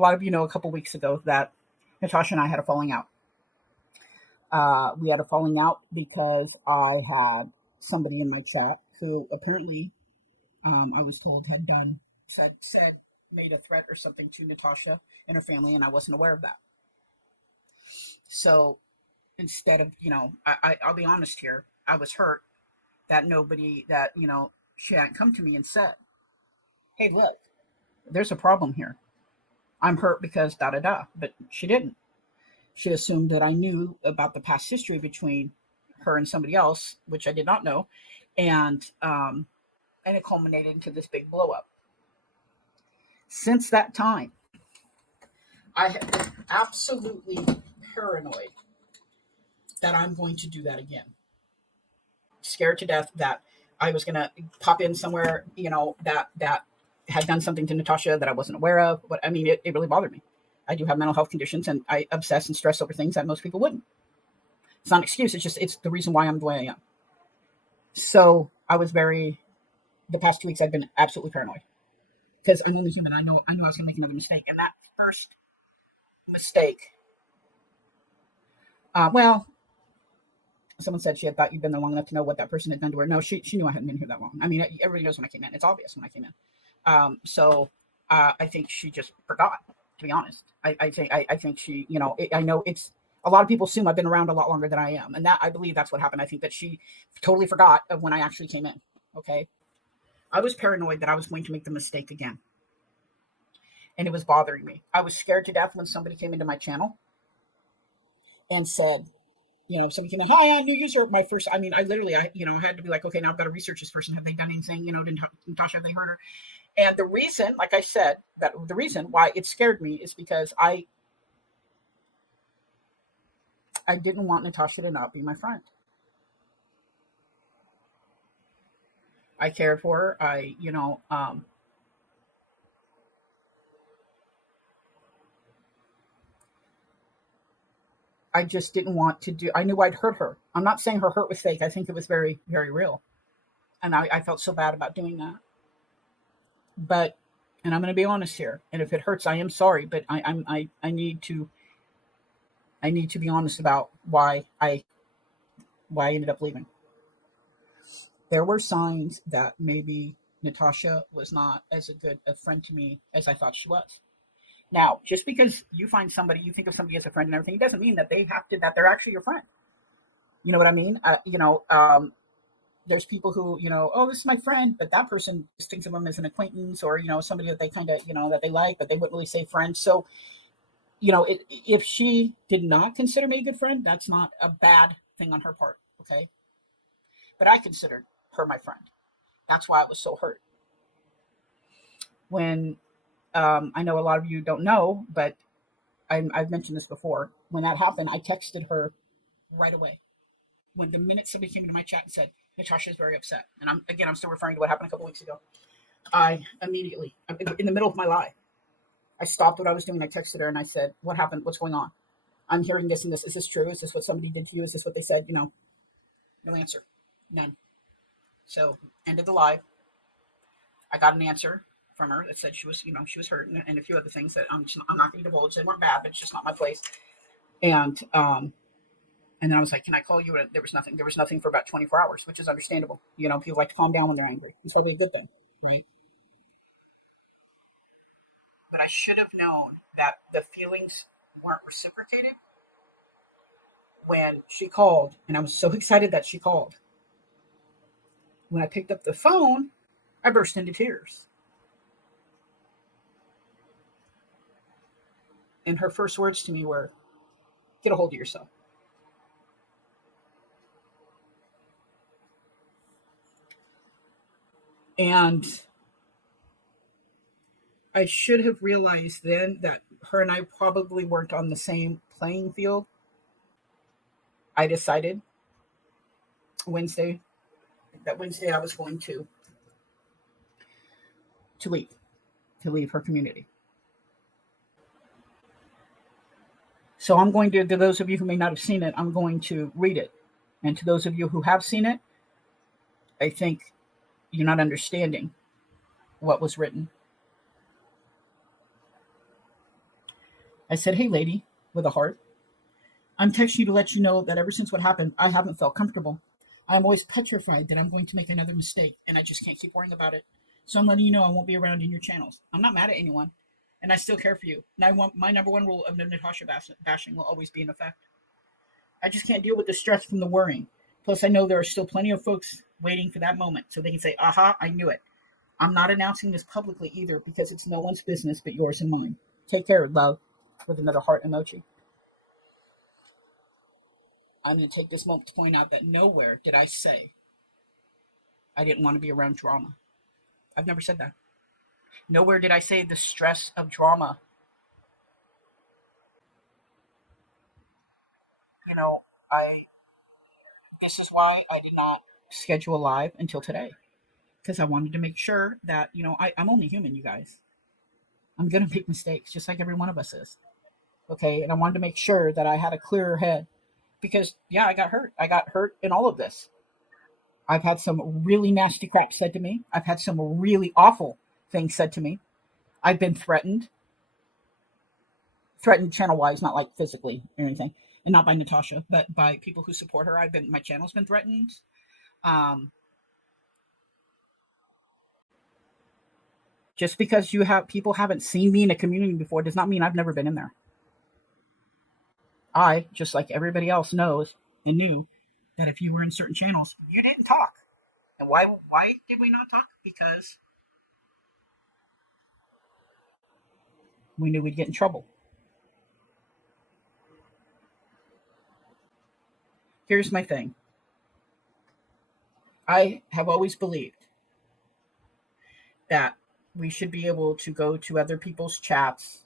lot of you know a couple weeks ago that Natasha and I had a falling out. We had a falling out because I had somebody in my chat who apparently, I was told, had made a threat or something to Natasha and her family, and I wasn't aware of that. So instead of, I'll be honest here, I was hurt that she hadn't come to me and said, hey, look, there's a problem here. I'm hurt because da da da. But she didn't. She assumed that I knew about the past history between her and somebody else, which I did not know, and it culminated into this big blow up. Since that time, I have been absolutely paranoid that I'm going to do that again. Scared to death that I was going to pop in somewhere, that had done something to Natasha that I wasn't aware of. But I mean, it really bothered me. I do have mental health conditions, and I obsess and stress over things that most people wouldn't. It's not an excuse. It's the reason why I'm the way I am. So the past 2 weeks, I've been absolutely paranoid because I'm only human. I know I was going to make another mistake. And that first mistake, someone said she had thought you'd been there long enough to know what that person had done to her. No, she knew I hadn't been here that long. I mean, everybody knows when I came in. It's obvious when I came in. So I think she just forgot, to be honest. I think she, I know it's, a lot of people assume I've been around a lot longer than I am. And I believe that's what happened. I think that she totally forgot of when I actually came in. Okay. I was paranoid that I was going to make the mistake again. And it was bothering me. I was scared to death when somebody came into my channel and said, somebody came in, hi, I'm new user. I had to be like, okay, now I've got to research this person. Have they done anything? Did Natasha, have they hurt her? And the reason, like I said, that the reason why it scared me is because I didn't want Natasha to not be my friend. I cared for her. I just didn't want to I knew I'd hurt her. I'm not saying her hurt was fake. I think it was very, very real. And I felt so bad about doing that. But, and I'm going to be honest here. And if it hurts, I am sorry. But I need to be honest about why I ended up leaving. There were signs that maybe Natasha was not as good a friend to me as I thought she was. Now, just because you find somebody, you think of somebody as a friend and everything, it doesn't mean that that they're actually your friend. You know what I mean? There's people who, oh, this is my friend, but that person just thinks of them as an acquaintance or, somebody that they kind of, that they like, but they wouldn't really say friend. So, if she did not consider me a good friend, that's not a bad thing on her part. Okay. But I considered her my friend. That's why I was so hurt. When, I know a lot of you don't know, but I've mentioned this before. When that happened, I texted her right away. When the minute somebody came into my chat and said, Natasha is very upset. And I'm still referring to what happened a couple weeks ago. I immediately, in the middle of my lie, I stopped what I was doing. I texted her and I said, what happened? What's going on? I'm hearing this and this. Is this true? Is this what somebody did to you? Is this what they said? No answer. None. So ended the live. I got an answer from her that said she was hurt and a few other things that I'm not going to divulge. They weren't bad, but it's just not my place. And then I was like, can I call you? And there was nothing for about 24 hours, which is understandable. People like to calm down when they're angry. It's probably a good thing, right? But I should have known that the feelings weren't reciprocated when she called, and I was so excited that she called. When I picked up the phone, I burst into tears. And her first words to me were, get a hold of yourself. And I should have realized then that her and I probably weren't on the same playing field. I decided Wednesday I was going to leave her community. So I'm going to those of you who may not have seen it, I'm going to read it. And to those of you who have seen it, I think you're not understanding what was written. I said, hey, lady with a heart, I'm texting you to let you know that ever since what happened, I haven't felt comfortable. I'm always petrified that I'm going to make another mistake and I just can't keep worrying about it. So I'm letting you know I won't be around in your channels. I'm not mad at anyone and I still care for you. And I want my number one rule of no Natasha bashing will always be in effect. I just can't deal with the stress from the worrying. Plus, I know there are still plenty of folks waiting for that moment so they can say, aha, I knew it. I'm not announcing this publicly either because it's no one's business but yours and mine. Take care, love, with another heart emoji. I'm going to take this moment to point out that nowhere did I say I didn't want to be around drama. I've never said that. Nowhere did I say the stress of drama. You know, I this is why I did not schedule a live until today because I wanted to make sure that, I'm only human, you guys. I'm going to make mistakes just like every one of us is. Okay. And I wanted to make sure that I had a clearer head because, yeah, I got hurt. I got hurt in all of this. I've had some really nasty crap said to me. I've had some really awful things said to me. I've been threatened channel wise, not like physically or anything, and not by Natasha, but by people who support her. My channel's been threatened. Um, just because you have people haven't seen me in a community before does not mean I've never been in there. I, just like everybody else, knows and knew that if you were in certain channels, you didn't talk. And why did we not talk? Because we knew we'd get in trouble. Here's my thing. I have always believed that we should be able to go to other people's chats.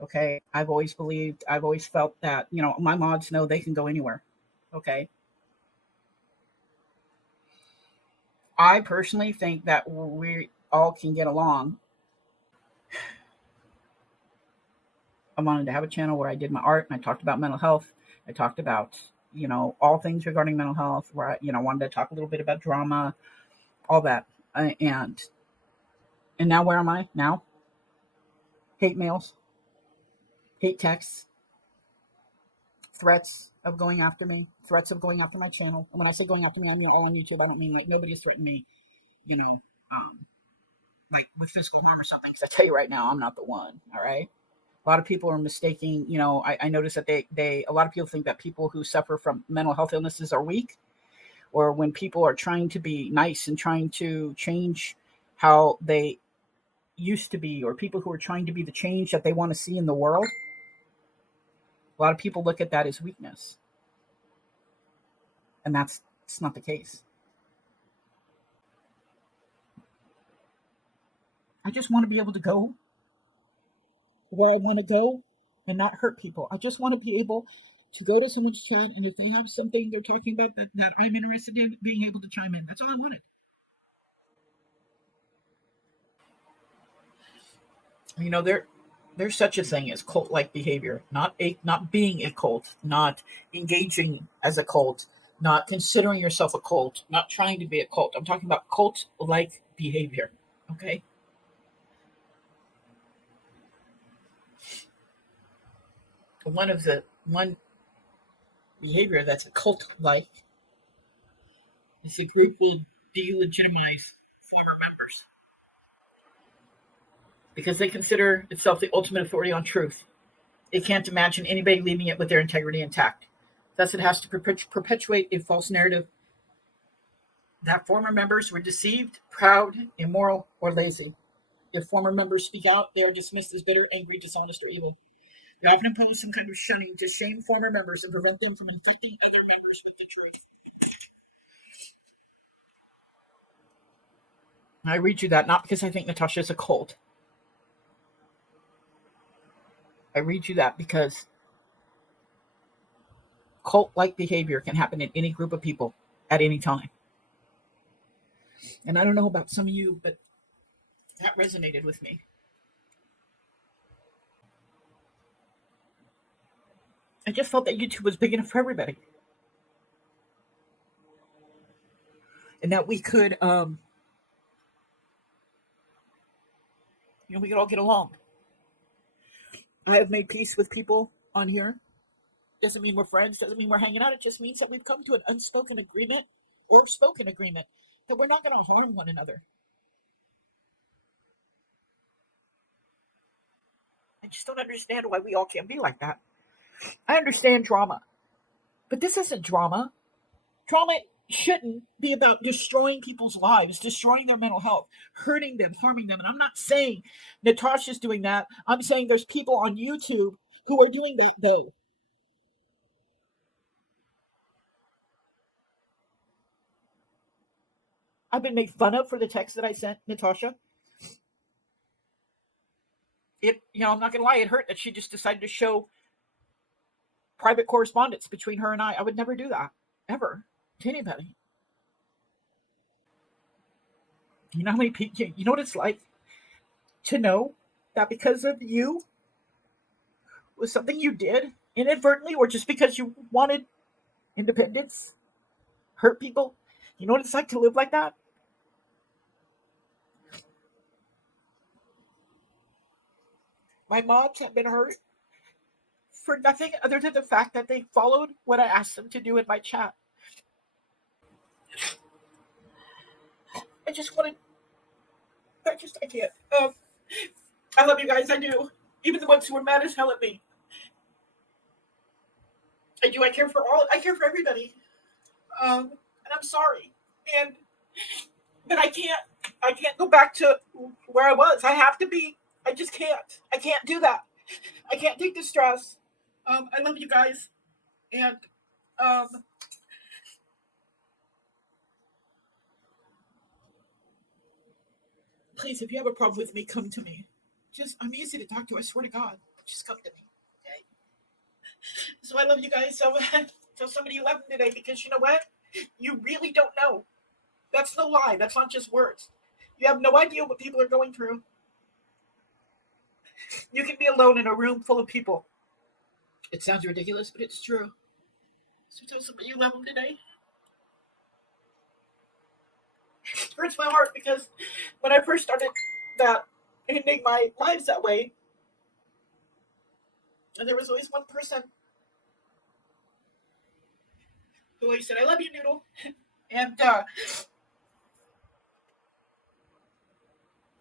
Okay. I've always felt that, my mods know they can go anywhere. Okay. I personally think that we all can get along. I wanted to have a channel where I did my art and I talked about mental health. I talked about, all things regarding mental health, where I wanted to talk a little bit about drama, all that. And now where am I now? Hate mails, hate texts, threats of going after me, threats of going after my channel. And when I say going after me, I mean all on YouTube. I don't mean like nobody's threatened me, you know, um, like with physical harm or something. Because I tell you right now, I'm not the one. All right. A lot of people are mistaking. I notice that a lot of people think that people who suffer from mental health illnesses are weak, or when people are trying to be nice and trying to change how they used to be, or people who are trying to be the change that they want to see in the world. A lot of people look at that as weakness, and that's it's not the case. I just want to be able to go where I want to go and not hurt people. I just want to be able to go to someone's chat, and if they have something they're talking about that I'm interested in, being able to chime in. That's all I wanted. There's such a thing as cult like behavior, not being a cult, not engaging as a cult, not considering yourself a cult, not trying to be a cult. I'm talking about cult like behavior. Okay. One behavior that's a cult like is a group will delegitimize former members because they consider itself the ultimate authority on truth. It can't imagine anybody leaving it with their integrity intact. Thus, it has to perpetuate a false narrative that former members were deceived, proud, immoral, or lazy. If former members speak out, they are dismissed as bitter, angry, dishonest, or evil. They often impose some kind of shunning to shame former members and prevent them from infecting other members with the truth. I read you that not because I think Natasha is a cult. I read you that because cult like behavior can happen in any group of people at any time. And I don't know about some of you, but that resonated with me. I just felt that YouTube was big enough for everybody. And that we could we could all get along. I have made peace with people on here. Doesn't mean we're friends, doesn't mean we're hanging out. It just means that we've come to an unspoken agreement or spoken agreement that we're not going to harm one another. I just don't understand why we all can't be like that. I understand drama, but this isn't drama. Drama shouldn't be about destroying people's lives, destroying their mental health, hurting them, harming them. And I'm not saying Natasha's doing that. I'm saying there's people on YouTube who are doing that though. I've been made fun of for the text that I sent Natasha. I'm not gonna lie, it hurt that she just decided to show private correspondence between her and I. I would never do that ever to anybody. You know how many people? You know what it's like to know that because of you was something you did inadvertently, or just because you wanted independence, hurt people. You know what it's like to live like that. My moms have been hurt for nothing other than the fact that they followed what I asked them to do in my chat. I just wanted. I can't. I love you guys. I do. Even the ones who were mad as hell at me. I do. I care for all. I care for everybody. And I'm sorry. And but I can't. I can't go back to where I was. I have to be. I just can't. I can't do that. I can't take the stress. I love you guys. And um, please, if you have a problem with me, come to me. I'm easy to talk to. I swear to God. Just come to me. Okay. So I love you guys. So tell somebody you love them today, because you know what? You really don't know. That's no lie. That's not just words. You have no idea what people are going through. You can be alone in a room full of people. It sounds ridiculous, but it's true. So tell somebody you love them today. It hurts my heart because when I first started that, ending my lives that way, and there was always one person who always said, "I love you, Noodle," and I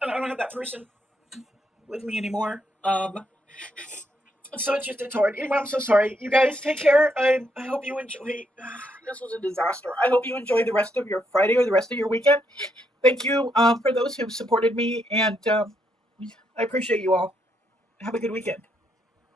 don't have that person with me anymore. So it's hard. Anyway, I'm so sorry. You guys take care. I hope you enjoy. This was a disaster. I hope you enjoy the rest of your Friday or the rest of your weekend. Thank you for those who supported me, and I appreciate you all. Have a good weekend.